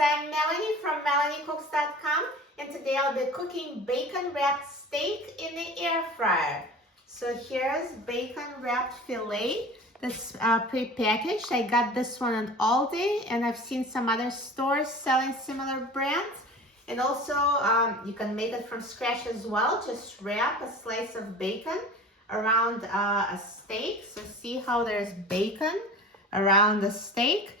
I'm Melanie from MelanieCooks.com, and today I'll be cooking bacon wrapped steak in the air fryer. So here's bacon wrapped filet that's pre-packaged. I got this one at Aldi, and I've seen some other stores selling similar brands. And also you can make it from scratch as well. Just wrap a slice of bacon around a steak. So see how there's bacon around the steak.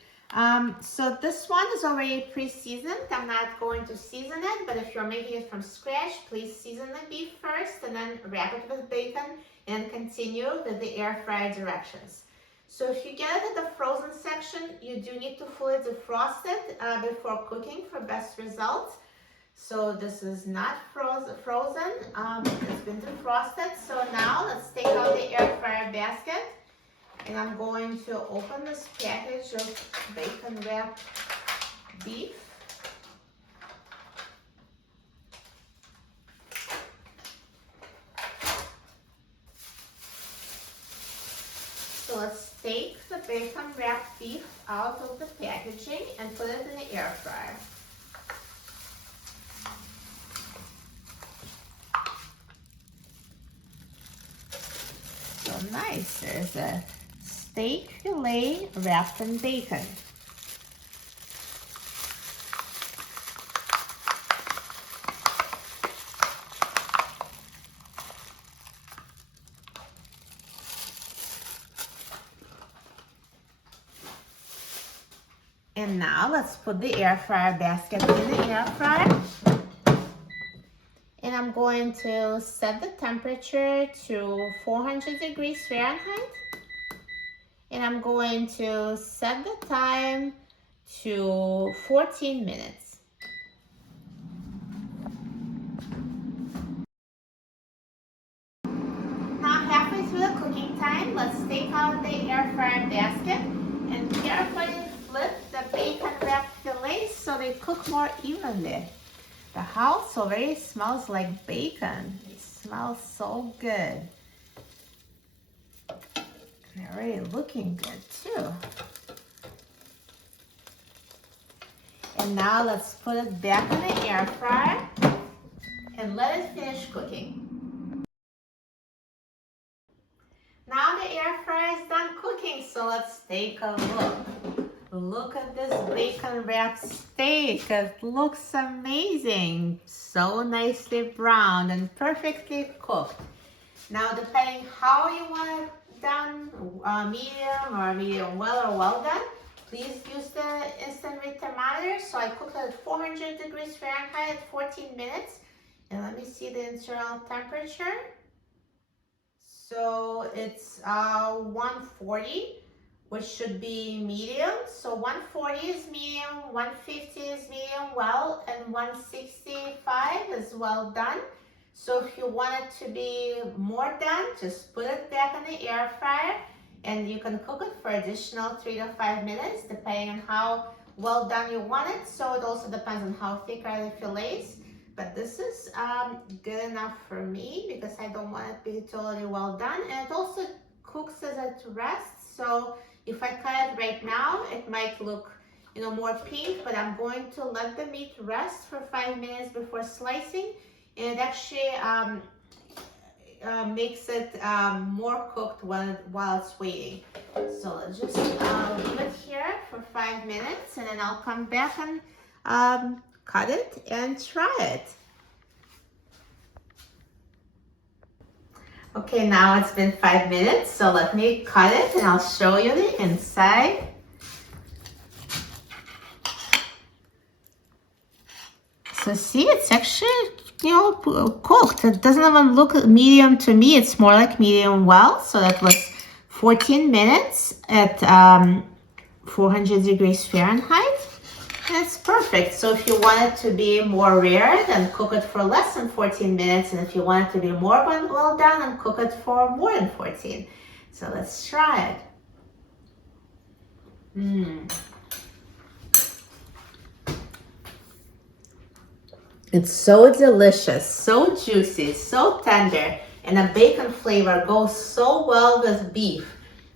So this one is already pre-seasoned. I'm not going to season it, but if you're making it from scratch, please season the beef first and then wrap it with bacon and continue with the air fryer directions. So if you get it at the frozen section, you do need to fully defrost it before cooking for best results. So this is not frozen, it's been defrosted. So now let's take out the air fryer basket. And I'm going to open this package of bacon wrapped beef. So let's take the bacon wrapped beef out of the packaging and put it in the air fryer. So nice, there's a steak filet wrapped in bacon. And now let's put the air fryer basket in the air fryer. And I'm going to set the temperature to 400 degrees Fahrenheit. And I'm going to set the time to 14 minutes. Now halfway through the cooking time, let's take out the air fryer basket and carefully flip the bacon wrapped fillets so they cook more evenly. The house already smells like bacon. It smells so good. They're already looking good too. And now let's put it back in the air fryer and let it finish cooking. Now the air fryer is done cooking, so let's take a look. Look at this bacon wrapped steak. It looks amazing. So nicely browned and perfectly cooked. Now depending how you want it done, medium or medium well or well done, please use the instant read thermometer. So I cooked it at 400 degrees Fahrenheit at 14 minutes. And let me see the internal temperature. So it's 140. Which should be medium. So 140 is medium, 150 is medium well, and 165 is well done. So if you want it to be more done, just put it back in the air fryer and you can cook it for additional 3 to 5 minutes depending on how well done you want it. So it also depends on how thick are the fillets. But this is good enough for me because I don't want it to be totally well done. And it also cooks as it rests. So if I cut it right now, it might look, more pink, but I'm going to let the meat rest for 5 minutes before slicing, and it actually makes it more cooked while it's waiting. So let's just leave it here for 5 minutes, and then I'll come back and cut it and try it. Okay, now it's been 5 minutes, so let me cut it and I'll show you the inside. So see, it's actually, cooked. It doesn't even look medium to me. It's more like medium well. So that was 14 minutes at 400 degrees Fahrenheit. And it's perfect. So if you want it to be more rare, then cook it for less than 14 minutes. And if you want it to be more well done, then cook it for more than 14. So let's try it. It's so delicious, so juicy, so tender, and the bacon flavor goes so well with beef.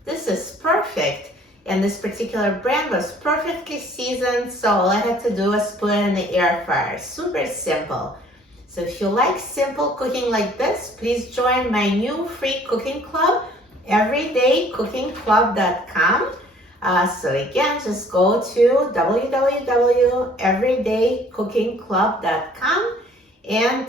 This is perfect. and this particular brand was perfectly seasoned, so all I had to do was put it in the air fryer. Super simple. So if you like simple cooking like this, please join my new free cooking club, everydaycookingclub.com. So again, just go to www.everydaycookingclub.com and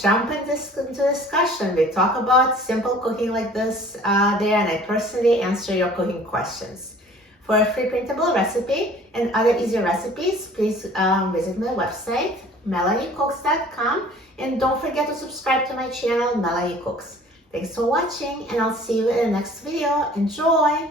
jump into discussion. We talk about simple cooking like this there, and I personally answer your cooking questions. For a free printable recipe and other easy recipes, please visit my website, melaniecooks.com, and don't forget to subscribe to my channel, Melanie Cooks. Thanks for watching, and I'll see you in the next video. Enjoy!